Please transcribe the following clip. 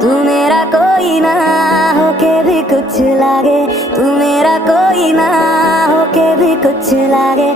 तू मेरा कोई ना होके भी कुछ लागे, तू मेरा कोई ना होके भी कुछ लागे।